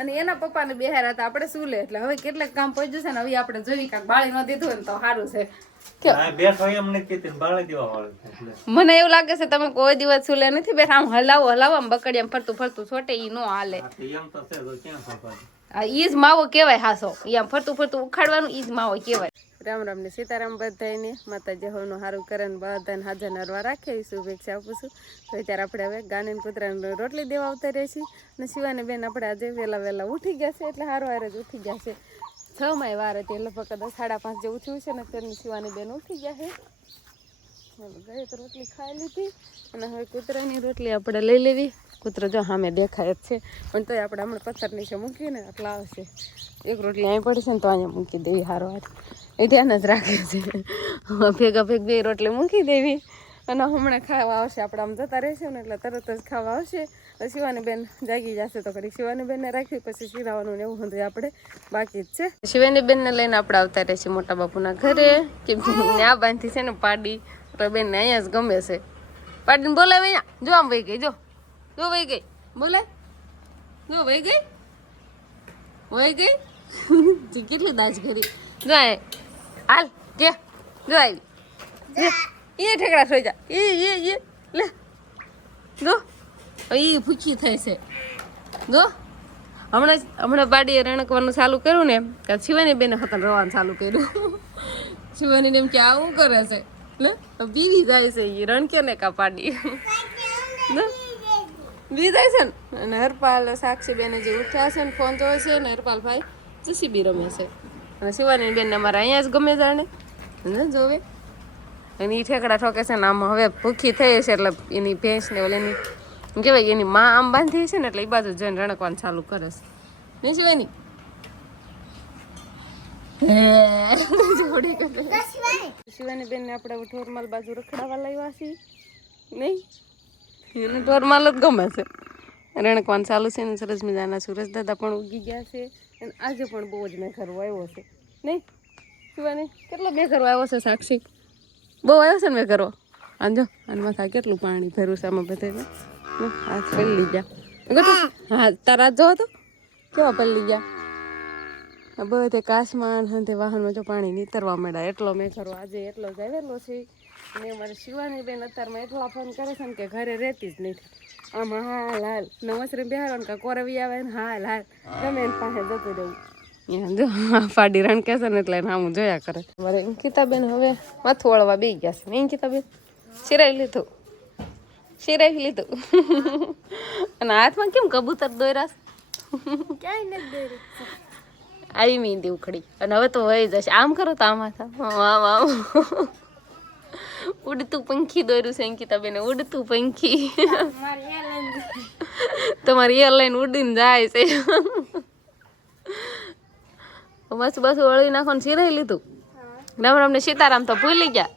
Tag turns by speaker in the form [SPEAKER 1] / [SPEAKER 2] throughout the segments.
[SPEAKER 1] અને એના પપ્પાને બેહાર હતા. આપણે શું લે? એટલે હવે કેટલાક કામ પહોંચ્યું છે ને હવે આપણે જોઈ કાંક બાળી ન દીધું હોય ને તો સારું છે. કે
[SPEAKER 2] આ બેઠો એમ નથી કહેતી ને બાળી દેવા વાળું છે એટલે.
[SPEAKER 1] મને એવું લાગે છે તમે કોઈ દિવસ સુલે નથી બેઠા? આમ હલાવો હલાવો આમ બકડી આમ ફરતું ફરતું છોટે ઈ નો હાલે. ઈ જ માવો કેવાય હાસો. ઈ આમ ફરતું ફરતું ઉખાડવાનું ઈ જ માવો કહેવાય. રામ રામ ને સીતારામ બધાને માતાજી હોનું સારું કરે ને બધાને હાજર નરવા રાખે એ શુભેચ્છા આપું છું. તો અત્યારે આપણે હવે ગાને કૂતરાને રોટલી દેવા આવતા રહીએ છીએ અને શિવાની બેન આપણે આજે વહેલા વહેલા ઉઠી ગયા છે, એટલે સારું હારે જ ઉઠી ગયા છે. છ માય વાર હતી, લગભગ દસ સાડા પાંચ જેવું થયું છે ને અત્યારની શિવાની બેન ઉઠી ગયા છે. ગઈ તો રોટલી ખાઈ લીધી. અને હવે કૂતરાની રોટલી આપણે લઈ લેવી. કૂતરો જો સામે દેખાય જ છે. પણ તોય આપણે હમણાં પથ્થર નીચે મૂકીએ ને એટલે આવશે એક રોટલી અહીં પડશે ને તો અહીંયા મૂકી દેવી હારો હાર. એ ધ્યાન જ રાખે છે. ભેગા ભેગ બે રોટલી મૂકી દેવી. અને હમણાં ખાવા આવશે, આપણે આમ જતા રહેશે ને એટલે તરત જ ખાવા આવશે. તો શિવાની બેન જાગી જશે તો કરી શિવાની બેનને રાખી પછી શિરાવાનું ને એવું બધું આપણે બાકી જ છે. શિવાની બેનને લઈને આપણે આવતા રહેશે મોટા બાપુના ઘરે. કેમ કે આ બાંધી છે ને પાડી, તો બેનને અહીંયા જ ગમે છે. પાડીને બોલાવે અહીંયા. જો આમ વહી ગઈ, જો. જો વહી ગઈ. બોલે જો વહી ગઈ. વહી ગઈ. કેટલી દાજ કરી. જો આ હાલ કે જો આવી. એ ઠેકડા થઈ જા. એ એ એ લે. જો એ ભૂખી થાય છે. જો હમણાં હમણાં બાડીએ રણકવાનું ચાલુ કર્યું ને કે શિવાની બેને હોતન રવાનું ચાલુ કર્યું. શિવાની એમ કે આવું કરે છે? ને બીવી જાય છે એ રણકે ને કા પાડી. બી જાય છે ને? અને હરપાલ સાક્ષી બેને જે ઉઠ્યા છે ને ફોન જોવે છે ને હરપાલ ભાઈ જીસીબી રમે છે. અને શિવાની બેન અમારે અહીંયા જ ગમે જાણે. ને જોવે. અને ઠેકડા ઠોકે છે ને આમ હવે ભૂખી થઈ છે એટલે એની ભેંસ ને એની કહેવાય એની માં આમ બાંધી છે ને એટલે એ બાજુ જઈને રણકવાનું ચાલુ કરે છે. નહીં શિવાની? રખડાવા લાવ્યા છીએ. નહીં? એને જ ગમે છે. રણકવાન ચાલુ છે ને સરસ મજાના સુરજ દાદા પણ ઉગી ગયા છે. અને આજે પણ બહુ જ મેઘરો આવ્યો છે. નહીં? શિવાની, કેટલો મેઘરો આવ્યો છે સાક્ષી? બહુ આવ્યો છે ને મેઘરો આંજો આનમાં થાય કેટલું પાણી ભર્યું છે આમાં બધાને હાથ પલ્લી ગયા. હા, તારા જો હતો કેવા પલ્લી ગયા? બધે કાશમાં તે વાહનમાં જો પાણી નીતરવા માંડ્યા. એટલો મેં ખરો આજે એટલો જ આવેલો છે. ને મારી શિવાની બેન અત્યારમાં એટલા ફોન કરે છે ને કે ઘરે રહેતી જ નથી. આમાં હાલ હાલ. નમસ્તે બિહારવાનું કે કોરવી આવે ને હાલ હાલ. ગમે એની પાસે જતું રહેવું. જો ફાડી રણ કહેશે ને એટલે હા હું જોયા કરે. મારે અંકિતાબેન હવે માથું વળવા બે ગયા છે. નહીં અંકિતાબેન? સિરાઈ લીધું. સિરાઈ લીધું. અને હાથમાં કેમ કબૂતર દોર્યા ક્યાંય નથી દોર્યું આવી મીંદી ઉખડી. અને હવે તો વહી જશે. આમ કરો તો આમાં આમ આમ ઉડતું પંખી દોર્યું છે અંકિતા બેને ઉડતું પંખી. તમારી એરલાઈન ઉડીને જાય છે. બસ બસ વળી નાખો ને સિરાઈ લીધું. રામ રામ ને સીતારામ તો ભૂલી ગયા.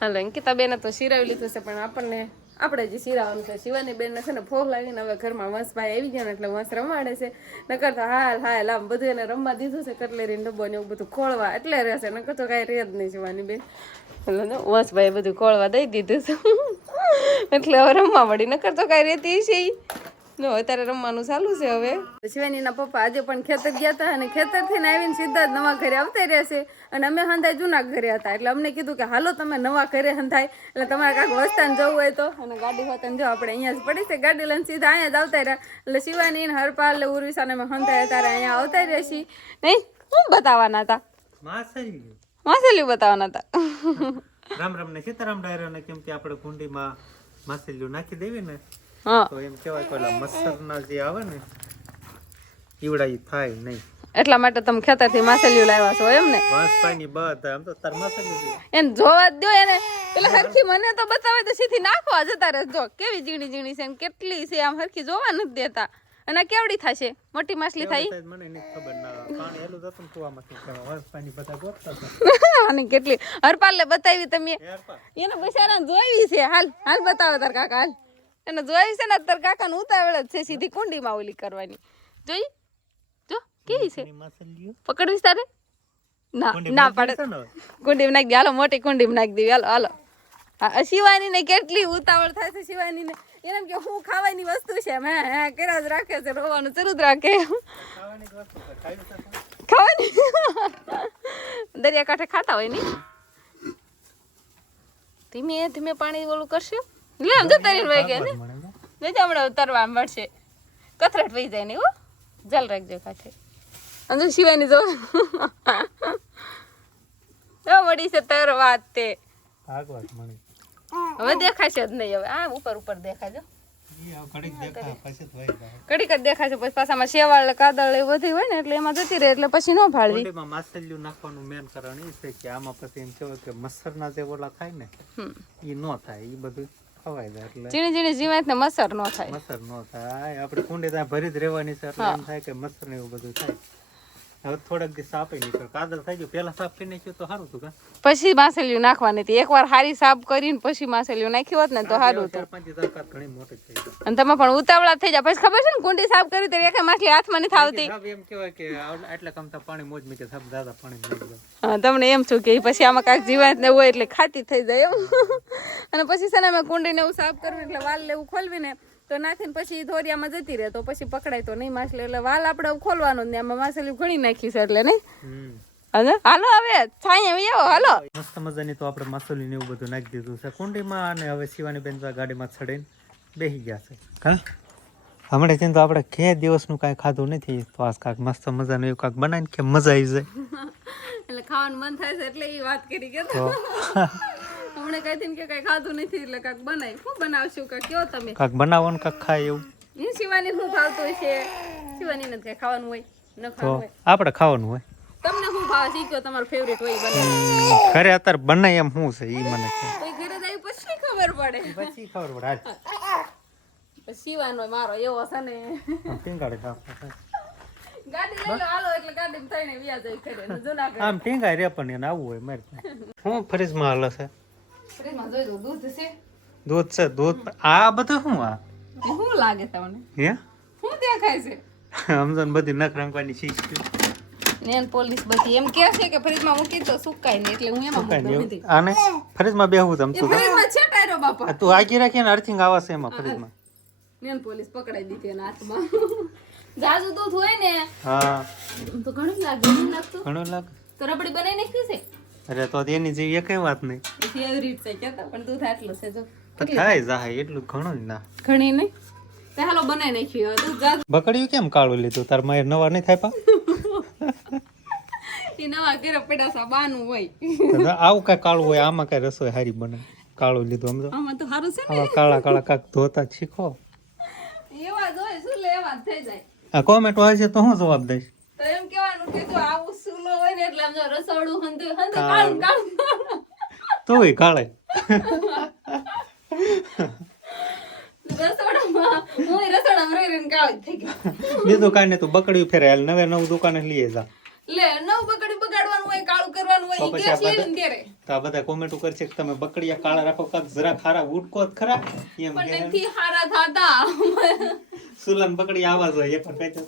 [SPEAKER 1] હાલો અંકિતા બેને તો સિરાવી લીધું છે પણ આપણને આપણે જે સિરાવાનું છે શિવાની બેનને છે ને ફોગ લાગીને હવે ઘરમાં વંશભાઈ આવી ગયા ને એટલે વંશ રમાડે છે. નકર તો હાલ હાલ આમ બધું એને રમવા દીધું છે કટલેરી ડબ્બો ને એવું બધું ખોળવા એટલે રહેશે નકર તો કાંઈ રહે જ નહીં શિવાની બેન. એટલે વંશભાઈ બધું ખોળવા દઈ દીધું છે. એટલે હવે રમવા મળી. નકર તો કાંઈ રહેતી છે. નો અત્યારે રમવાનું ચાલુ છે હવે. શિવાનીના પપ્પા આજે પણ ખેતર ગયા હતા અને ખેતરથી ને આવીને સીધા જ નવા ઘરે આવતા રહેશે અને અમે હંધાય જૂના ઘરે હતા. એટલે અમને કીધું કે હાલો તમે નવા ઘરે હંધાય. એટલે તમારે કાંક વસ્તાને જવું હોય તો. અને ગાડી હોત જો આપણે અહીંયા જ પડી છે. ગાડી લઈને સીધા અહીંયા જ આવતા રહ્યા. એટલે શિવાની ને હરપાલ ને ઉર્વિશાને અમે હંધાય ત્યારે અહીંયા આવતા રહેશી નહીં શું બતાવવાના હતા? માસેલ્યું બતાવવાના હતા.
[SPEAKER 2] રામ રામ ને સીતારામ ડાયરો ને કેમ કે આપણે કુંડીમાં માસેલ્યું નાખી દેવી ને?
[SPEAKER 1] હા.
[SPEAKER 2] તો એમ કહેવાય પેલા મચ્છરના જે આવે ને ઈવડા થાય નહીં.
[SPEAKER 1] એટલા માટે તમે ખેતરથી માછલીઓ લાવ્યા છો એમ ને?
[SPEAKER 2] વાંસપાની બધા આમ તો તાર.
[SPEAKER 1] એને જોવા દો એને. પેલા હરખી મને તો બતાવે તો સીધી નાખવા જતા રહે જો કેવી ઝીણી ઝીણી છે ને કેટલી છે આમ હરખી જોવા નથી દેતા. અને કેવડી થશે? મોટી માછલી થાય?
[SPEAKER 2] મને નહીં ખબર ના પાણી એલું જતું ને વાંસપાની બધા ગોતતા
[SPEAKER 1] અને કેટલી? હરપાલને બતાવી તમે. એને બિચારાને જોઈ છે. હાલ હાલ બતાવો તાર કાકા હાલ. એને જોઈ છે ને અત્યારે કાકા નું ઉતાવળ જ છે સીધી કુંડીમાં ઓલી કરવાની. જોઈ? જો કેવી છે? પકડવી તારે? ના ના પડે. કુંડીમાં નાખી દે. હાલો મોટી કુંડીમાં નાખી દેવી હાલો હાલો. હા શિવાનીને કેટલી ઉતાવળ થાય છે શિવાનીને એને કે હું ખાવાની વસ્તુ છે મેં હે કર્યા જ રાખે છે રોવાનું શરૂ જ રાખે
[SPEAKER 2] ખાવાની
[SPEAKER 1] દરિયા દરિયાકાંઠે ખાતા હોય નહીં ધીમે ધીમે પાણી ઓલું કરશે? લે આમ તો તરીને વહી ગયા ને? જોજે હમણાં ઉતરવા મળશે. કથરટ વહી જાય ને હો? જલ રાખજો કાંઠે. અને જો શિવાની જો તો મળી છે તર વાત તે. હવે દેખાશે જ નહીં હવે. આ ઉપર ઉપર દેખાજો.
[SPEAKER 2] તો
[SPEAKER 1] કડીક જ દેખાશે પછી પાછામાં શેવાળ કાદળ એ બધી હોય ને એટલે એમાં જતી રહે એટલે પછી ન ફાળવી
[SPEAKER 2] માછલીયું નાખવાનું મેન કારણ એ છે કે આમાં પછી એમ કહેવાય કે મચ્છરના જે ઓલા થાય ને. એ નો થાય એ બધું ખવાય જાય એટલે
[SPEAKER 1] ઝીણી ઝીણી જીવાત ને મસર ન થાય.
[SPEAKER 2] મચ્છર ન થાય. આપણે કુંડી ત્યાં ભરી જ રહેવાની છે એટલે એમ થાય કે મચ્છર ને એવું બધું થાય. હવે થોડાક દિવસ સાપે નીકળ. કાદળ થઈ ગયું. પેલા સાફ કરી નાખ્યું તો સારું હતું કા?
[SPEAKER 1] પછી માસેલિયું નાખવાની હતી. એકવાર હારી સાફ કરીને પછી માસેલિયું નાખ્યું હોત ને તો સારું
[SPEAKER 2] ચાર ઘણી મોટી થઈ
[SPEAKER 1] અને તમે પણ ઉતાવળા થઈ જાય પછી ખબર છે ને કુંડી સાફ કરી તો એક માછલી હાથમાં નથી આવતી?
[SPEAKER 2] એમ કહેવાય કે આટલા- આટલા કમતા પાણી મોજ મીકે સાપ દાદા પાણી
[SPEAKER 1] હા તમને એમ છું કે પછી આમાં કાંઈક જીવાત ને હોય એટલે ખાતી થઈ જાય એમ. અને પછી છે ને અમે કુંડીને એવું સાફ કરવું એટલે વાલ લેવું ખોલવીને તો નાખીને પછી ધોરિયામાં જતી રહે તો પછી પકડાય તો નહીં માછલી. એટલે વાલ આપણે ખોલવાનો ને આમાં માછલી ઘણી નાખી છે એટલે નહીં? હાલો હવે છાંય આવી આવો હાલો.
[SPEAKER 2] મસ્ત મજાની તો આપણે માછલી ને એવું બધું નાખી દીધું છે. કુંડીમાં અને હવે શિવાની બેન તો ગાડીમાં ચડીને બેસી ગયા છે. કા હમણાં છે ને તો આપણે કે દિવસનું કાંઈ ખાધું નથી તો આજ કાંક મસ્ત મજાનું એવું કાંક બનાવીને કે મજા આવી જાય.
[SPEAKER 1] એટલે ખાવાનું મન થાય છે એટલે એ વાત કરી કે
[SPEAKER 2] તો.
[SPEAKER 1] હમણે કહી થઈને કે કઈ ખાધું નથી એટલે કાક બનાવી શું બનાવશું કાક કયો તમે?
[SPEAKER 2] કાંઈક બનાવવાનું કાક ખાય એવું.
[SPEAKER 1] એ શિવાની શું ભાવતું છે શિવાની નથી કઈ ખાવાનું હોય ન ખાવાનું હોય.
[SPEAKER 2] આપણે ખાવાનું હોય.
[SPEAKER 1] તમને શું ભાવે? શીખ્યો તમારો ફેવરેટ હોય ઈ બનાવો.
[SPEAKER 2] ઘરે અત્યારે બનાય એમ શું છે? એ મને કે.
[SPEAKER 1] તો ઘરે જાય પછી ખબર પડે.
[SPEAKER 2] પછી ખબર પડે હાલ.
[SPEAKER 1] શિવાનો મારો એવો છે ને.
[SPEAKER 2] આમ ટીંગાડે ખાવા.
[SPEAKER 1] ગાડી લઈ લો હાલો એટલે ગાડી થઈને વ્યા જાય ઘરે ને
[SPEAKER 2] આમ ટીંગાય રે પણ એને આવવું હોય મારે હું શું ફ્રીજમાં હાલે છે
[SPEAKER 1] દૂધ છે?
[SPEAKER 2] દૂધ છે દૂધ આ બધું શું આ?
[SPEAKER 1] શું લાગે તમને?
[SPEAKER 2] હે?
[SPEAKER 1] શું દેખાય છે?
[SPEAKER 2] સમજણ બધી નખ રંગવાની શીશ
[SPEAKER 1] નેલ પોલીસ બધી. એમ કે છે કે ફ્રીજમાં મૂકી તો સુકાય નહીં એટલે હું એમાં મૂકી દઉં
[SPEAKER 2] આને ફ્રીજમાં બેહવું તમ તું
[SPEAKER 1] ફ્રીજમાં છે ટાયરો બાપા?
[SPEAKER 2] તું આગી રાખીને અર્થિંગ આવે એમાં ફ્રીજમાં.
[SPEAKER 1] નેલ પોલીસ પકડાઈ દીધી એના હાથમાં. જાજુ દૂધ હોય ને
[SPEAKER 2] હા.
[SPEAKER 1] તો ઘણું લાગે
[SPEAKER 2] ઘણું લાગે.
[SPEAKER 1] તો રબડી બનાવી નાખી છે?
[SPEAKER 2] અરે તો એની જેવી કઈ વાત નહીં.
[SPEAKER 1] ફેવરિટ છે કેતા પણ દૂધ આટલું છે જો.
[SPEAKER 2] થાય જાય એટલું ઘણું જ ના.
[SPEAKER 1] ઘણી નહીં. તે હાલો બનાવી નાખ્યું હવે દૂધ જાજુ
[SPEAKER 2] બકડ્યું કેમ કાળું લીધું? તાર મારે નવા નહીં થાય પા
[SPEAKER 1] એ નવા ઘરે પડ્યા છે બાનું હોય.
[SPEAKER 2] આવું કઈ કાળું હોય આમાં કઈ રસોઈ હારી બને. કાળું લીધું સમજો
[SPEAKER 1] આમાં તો સારું છે ને.
[SPEAKER 2] કાળા કાળા કાક ધોતા શીખો.
[SPEAKER 1] એવા જ હોય શું લેવા થઈ જાય.
[SPEAKER 2] આ કોમેન્ટ હોય છે તો હું જવાબ દઈશ?
[SPEAKER 1] તો એમ કેવાનું કે જો આવું હોય ને એટલે આમ જો રસોડું હંધું હંધું કાળું. કાળું
[SPEAKER 2] તોય કાળે.
[SPEAKER 1] રસોડામાં હું રસોડામાં રહી રહીને કાળું થઈ ગયું.
[SPEAKER 2] બીજું કાંઈ નહીં તું બકડ્યું ફેરે નવે નવું દુકાને લઈએ જા.
[SPEAKER 1] લે નવ બકડી બગાડવાનું હોય કાળું કરવાનું હોય ઈ ગેસ લઈને ત્યારે
[SPEAKER 2] તો આ બધા કોમેન્ટો કરશે કે તમે બકડીયા કાળા રાખો કાક જરા ખારા ઉડકો જ ખરા? એમ
[SPEAKER 1] પણ
[SPEAKER 2] કે
[SPEAKER 1] નથી હારા થાતા.
[SPEAKER 2] સુલન બકડી આવાજ હોય એ પણ
[SPEAKER 1] કહેતો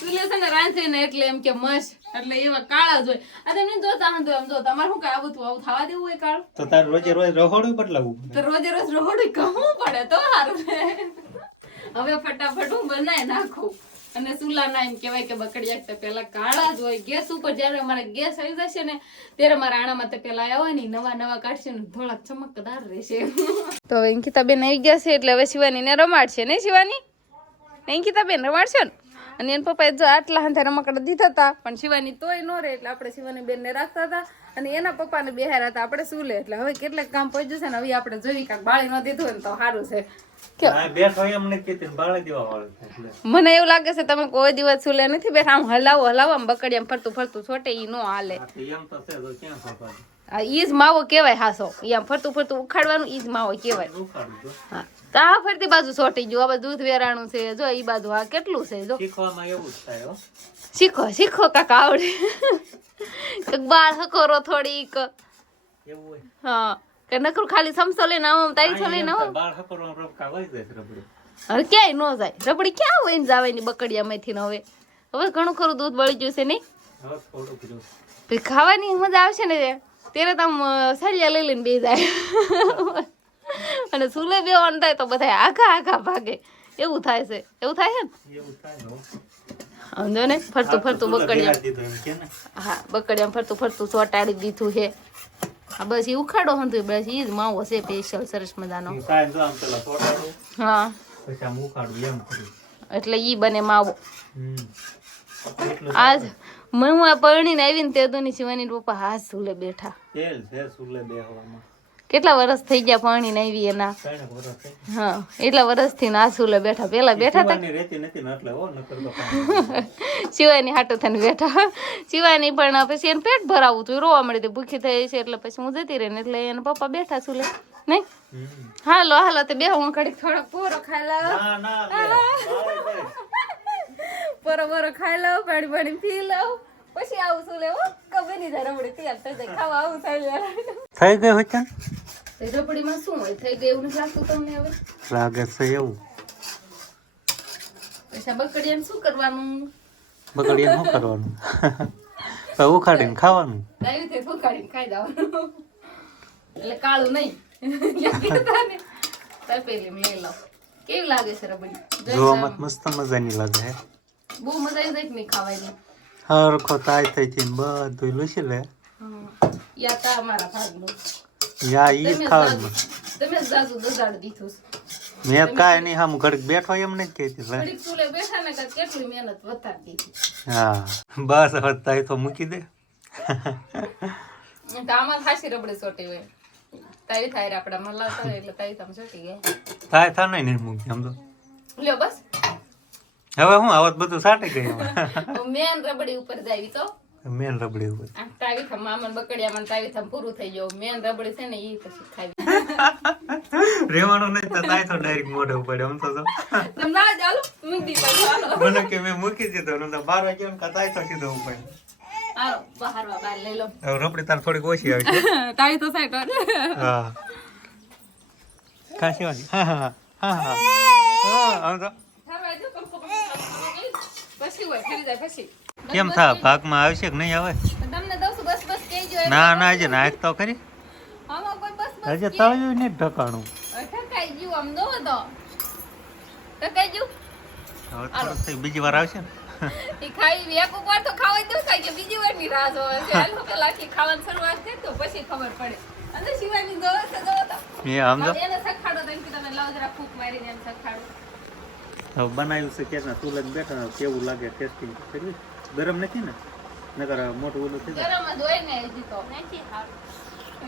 [SPEAKER 1] સુલે છે ને રાંચે ને એટલે એમ કે મસ્ત એટલે એવા કાળા જ હોય. આ તમે જોતા હંધો એમ જો તમારે શું કઈ આવું તું આવું થવા દેવું હોય કાળું?
[SPEAKER 2] તો તારે રોજે રોજ રહોડું બદલાવવું પડે.
[SPEAKER 1] તો રોજે રોજ રહોડું કહું પડે તો હારું હવે ફટાફટ હું બનાવી નાખું. અને ચૂલાના એમ કહેવાય કે બકડિયા તો પેલા કાળા જ હોય. ગેસ ઉપર જ્યારે અમારે ગેસ આવી જશે ને, ત્યારે મારા આણામાં તો પેલા આવ્યા હોય ને નવા નવા કાઢશે ને થોડા ચમકદાર રહેશે. તો હવે અંકિતાબેન આવી ગયા છે એટલે હવે શિવાની ને રમાડશે ને શિવાની? અંકિતાબેન રમાડશે ને? અને એના પપ્પાએ જો આટલા હાથે રમકડા દીધા હતા, પણ શિવાની તોય નો રહે એટલે આપણે શિવાની બેનને રાખતા હતા. અને એના પપ્પાને બેહાર હતા, આપણે શું લે? એટલે હવે કેટલાક કામ પહોંચ્યું છે ને, હવે આપણે જોઈ કાંક બાળી ન દીધું ને તો સારું છે.
[SPEAKER 2] આ.
[SPEAKER 1] મને એવું લાગે છે તમે કોઈ દિવસ સુલે નથી બેઠા આમ હલાવો હલાવો આમ બકડી આમ ફરતું ફરતું છોટે ઈ નો હાલે.
[SPEAKER 2] આ
[SPEAKER 1] આ ઈ જ માવો કેવાય હાસો. ઈ આમ ફરતું ફરતું ઉખાડવાનું ઈ જ માવો
[SPEAKER 2] કેવાય
[SPEAKER 1] હા તો આ ફરતી બાજુ છોટી જો હવે દૂધ વેરાણું છે જો ઈ બાજુ આ કેટલું છે જો.
[SPEAKER 2] શીખવામાં એવું જ થાય
[SPEAKER 1] શીખો શીખો કાક આવડે. બાળ હકોરો થોડીક.
[SPEAKER 2] એવું
[SPEAKER 1] હા. કે નકરું ખાલી સમસો લઈને આમ તાઈ તારી છો લઈને આવો.
[SPEAKER 2] બાળ રબકા જાય
[SPEAKER 1] હવે ક્યાંય નો જાય. રબડી ક્યાં હોય ને જાવે બકડિયામાંથી ને હવે? હવે ઘણું ખરું દૂધ બળી ગયું છે નહીં? ખાવાની મજા આવશે ને ત્યારે તો સળિયા લઈ લઈને બે જાય. અને સુલે બેવાનું થાય તો બધા આઘા આઘા ભાગે. એવું થાય છે. એવું થાય છે સમજો ને? ફરતું ફરતું બકડિયા. હા બકડિયા ફરતું ફરતું ચોટાડી દીધું છે. હા બસ એ ઉખાડો હતું બસ એ જ માવો છે સ્પેશિયલ સરસ મજાનો.
[SPEAKER 2] હું.
[SPEAKER 1] એટલે ઈ બને માવો. આજ હું પરણીને આવીને તે દોની શિવાની પપ્પા હાથ સુલે બેઠા.
[SPEAKER 2] તેલ છે સુલે બેહવામાં.
[SPEAKER 1] કેટલા વર્ષ થઈ ગયા પરણીને આવી એના. હા એટલા વર્ષથી ના ઝૂલે બેઠા. પેલા બેઠા હતા
[SPEAKER 2] ને.
[SPEAKER 1] શિવાની હાટું થઈને બેઠા. શિવાની પણ પછી એને પેટ ભરાવું હતું રોવા મળી હતી ભૂખી થઈ છે એટલે પછી હું જતી રહી ને એટલે એના પપ્પા બેઠા ઝૂલે નહીં? હાલો હાલો તે બે હું ઘડીક થોડોક પોરો ખાઈ લાવ
[SPEAKER 2] ના ના.
[SPEAKER 1] પોરો પોરો ખાઈ લાવ પાણી પાણી પી લાવ પછી આવું શું લેવું કબે ની ધરમડી તૈયાર થઈ જાય. ખાવા આવું થઈ જાય
[SPEAKER 2] થઈ ગયું હોય?
[SPEAKER 1] રબડીમાં શું હોય? થઈ ગયું નથી લાગતું તમને હવે?
[SPEAKER 2] લાગે છે એવું.
[SPEAKER 1] પછી બકડીયાને શું કરવાનું?
[SPEAKER 2] બગડીએ શું કરવાનું? તો ઉખાડીને ખાવાનું.
[SPEAKER 1] લાવ્યું તે ફૂંકાડીને ખાઈ જવાનું. એટલે કાળું નહીં. તપેલી લઈ લઉં. કેવી લાગે છે રબડી?
[SPEAKER 2] જોવામાં મસ્ત મજાની લાગે હે.
[SPEAKER 1] બહુ મજા આવી જાય નહીં ખાવાની?
[SPEAKER 2] હરખો તાય થઈ થી બધું લૂસી લે.
[SPEAKER 1] યા તા અમારા ભાગનું.
[SPEAKER 2] યા ઈ ખાવાનું.
[SPEAKER 1] તમે જાજુ દગાડી દીધું
[SPEAKER 2] મેં કાય નહીં આમ ઘડીક બેઠો એમ નથી કહેતી.
[SPEAKER 1] ઘડીક ચૂલે બેઠા ને કેટલી મહેનત વધારી દીધી.
[SPEAKER 2] હા બસ હવે તાય તો મૂકી દે.
[SPEAKER 1] તો આમાં ખાસી રબડી સોટી હોય. તાવી થાય રે આપડા મલ્લા થાય એટલે તાવી તમે સોટી ગયા
[SPEAKER 2] થાય થા નહીં મૂકી આમ તો.
[SPEAKER 1] લ્યો બસ.
[SPEAKER 2] હવે હું આવત બધું સાટે ગઈ
[SPEAKER 1] મેન રબડી ઉપર જાવી તો.
[SPEAKER 2] મેન રબડી ઉપર.
[SPEAKER 1] તાવી થમ મામન બકડિયામાં તાવી થમ પૂરું થઈ ગયું. મેન રબડી છે ને ઈ પછી ખાવી.
[SPEAKER 2] રેવાનો નહીં તો તાય તો ડાયરેક્ટ મોઢે પડે આમ તો તો
[SPEAKER 1] તમે ના ચાલો મૂકી દીધા
[SPEAKER 2] મને કે મે મૂકી દીધો ને તો બાર વાગ્યા ને તાય તો સીધો ઉપર.
[SPEAKER 1] હાલો બહાર વા બહાર લઈ લો.
[SPEAKER 2] રબડી તાર થોડીક ઓછી આવી છે
[SPEAKER 1] તાવી તો સાઈડ
[SPEAKER 2] હા. કાશી વાલી હા હા હા. હા હા આમ તો
[SPEAKER 1] પછી હોય ફરી જાય પછી.
[SPEAKER 2] કેમ થા? ભાગમાં આવશે કે નહીં આવે?
[SPEAKER 1] તમને દઉં છું બસ બસ કહેજો
[SPEAKER 2] ના ના આજે નાખ તો ખરી
[SPEAKER 1] આમાં કોઈ બસ બસ
[SPEAKER 2] આજે તળ્યું નહીં ઢકાણું.
[SPEAKER 1] ઠકાઈ ગયું આમ દો તો. ઠકાઈ ગયું?
[SPEAKER 2] હવે થોડુંક થઈ બીજી વાર આવશે ને.
[SPEAKER 1] એ ખાઈ એક વાર તો ખાવાય કે બીજી વારની રાહ જોવે છે. હાલો પેલાથી ખાવાની શરૂઆત થઈ તો પછી ખબર પડે. અંદર શિવાની દો છે દો તો.
[SPEAKER 2] એ આમ જો.
[SPEAKER 1] એને સખાડો તો કે તમે લાવ જરા ફૂંક મારીને એમ સખાડો.
[SPEAKER 2] હવે બનાવ્યું છે કે ના તું લઈને બેઠા કેવું લાગે ટેસ્ટિંગ કરવી ગરમ નથી ને? નકર મોટું ઓલું થઈ જાય.
[SPEAKER 1] ગરમ જ હોય ને હજી તો. નથી હારું.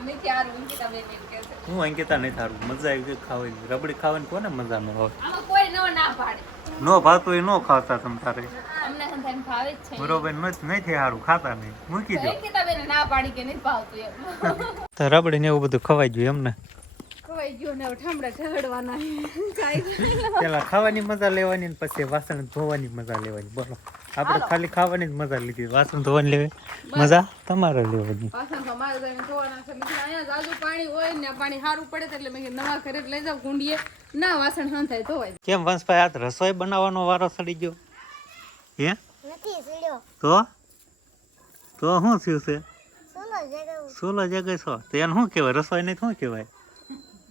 [SPEAKER 1] નથી હારું એમ કે તમે એમ કે છે.
[SPEAKER 2] હું અંકિતા નહીં થારું મજા આવી ગઈ ખાવાની. રબડી ખાવાની કોને મજા ન હોય
[SPEAKER 1] કોઈ નો ના પાડે
[SPEAKER 2] નો ભાવતું એ નો ખાતા તમ તારે.
[SPEAKER 1] અમને સંતાન ભાવે જ છે.
[SPEAKER 2] બરોબર નથી નહીં થઈ સારું ખાતા નહીં. મૂકી દો
[SPEAKER 1] ના પાડી કે ભાવતું
[SPEAKER 2] તો રબડી ને એવું બધું ખવાઈ ગયું એમને?
[SPEAKER 1] ખવાઈ ગયું ને ઠામડા ઠહડવાના
[SPEAKER 2] પેલા ખાવાની મજા લેવાની પછી વાસણ ધોવાની મજા લેવાની. બોલો. આપણે ખાલી ખાવાની જ મજા લીધી. વાસણ ધોવાની લેવી. મજા? તમારે લેવાની.
[SPEAKER 1] વાસણ તો મારે જઈને ધોવાના છે. મેં અહીંયા જાજુ પાણી હોય ને પાણી સારું પડે એટલે મેં નવા ઘરે લઈ જાવ ગુંડીએ. ના વાસણ હંથાય ધોવાય
[SPEAKER 2] કેમ વંશભાઈ આ રસોઈ બનાવવાનો વારો સડી ગયો? હે?
[SPEAKER 3] નથી સડ્યો.
[SPEAKER 2] તો? તો શું થયું છે?
[SPEAKER 3] સોલો
[SPEAKER 2] જગ્યા જગ્યાએ છો તો એને શું કહેવાય? રસોઈ નહીં શું કહેવાય?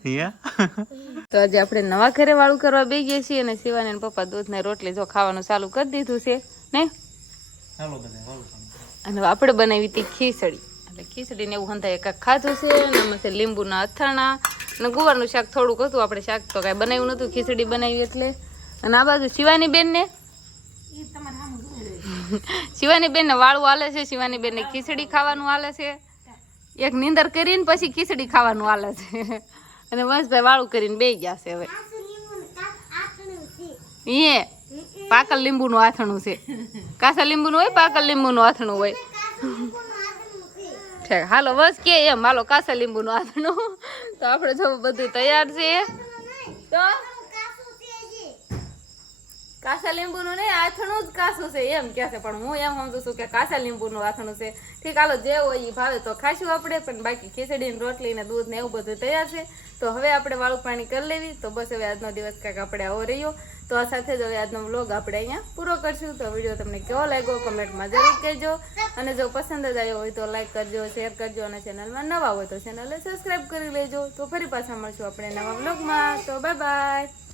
[SPEAKER 2] હે?
[SPEAKER 1] તો આજે આપણે નવા ઘરે વાળું કરવા બે ગયા છીએ અને શિવાની પપ્પા દૂધ ને રોટલી જો ખાવાનું ચાલુ કરી દીધું છે. ને? અને આપણે બનાવી હતી ખીચડી. એટલે ખીચડી ને એવું હંધાય કાંઈક ખાધું છે અને છે લીંબુના અથાણા અને ગુવારનું શાક થોડુંક હતું આપણે શાક તો કાંઈ બનાવ્યું નહોતું ખીચડી બનાવી એટલે. અને આ બાજુ શિવાની બેનને શિવાની બેનને વાળું હાલે છે શિવાની બેનને ખીચડી ખાવાનું હાલે છે. એક નીંદર કરીને પછી ખીચડી ખાવાનું હાલે છે. અને વંશભાઈ વાળું કરીને બે ગયા છે હવે. એ પાકલ લીંબુનું આથણું છે. કાસા લીંબુનું હોય, પાકલ લીંબુનું આથણું હોય. હાલો બસ કે એમ. હાલો, કાસા લીંબુનું આથણું. તો આપણે જો બધું તૈયાર છે. તો કાસા લીંબુનું નહીં, આથણું જ કાસું છે, એમ કહે છે. પણ હું એમ સમજુ છું કે કાસા લીંબુનું આથણું છે. ઠીક, હાલો, જે હોય એ ભાવે તો ખાશું આપણે, પણ બાકી ખીચડી ને રોટલી ને દૂધ ને એવું બધું તૈયાર છે. તો હવે આપણે વાળું પાણી કરી લેવી. તો બસ હવે આજનો દિવસ કાંઈક આપણે આવો રહ્યો. તો આ સાથે જ હવે આજનો વ્લોગ આપણે અહીંયા પૂરો કરશું. તો વીડિયો તમને કેવો લાગ્યો કમેન્ટમાં જરૂર કહેજો. અને જો પસંદ જ આવ્યો હોય તો લાઈક કરજો, શેર કરજો અને ચેનલમાં નવા હોય તો ચેનલને સબસ્ક્રાઈબ કરી લેજો. તો ફરી પાછા મળશું આપણે નવા વ્લોગમાં. તો બાય બાય.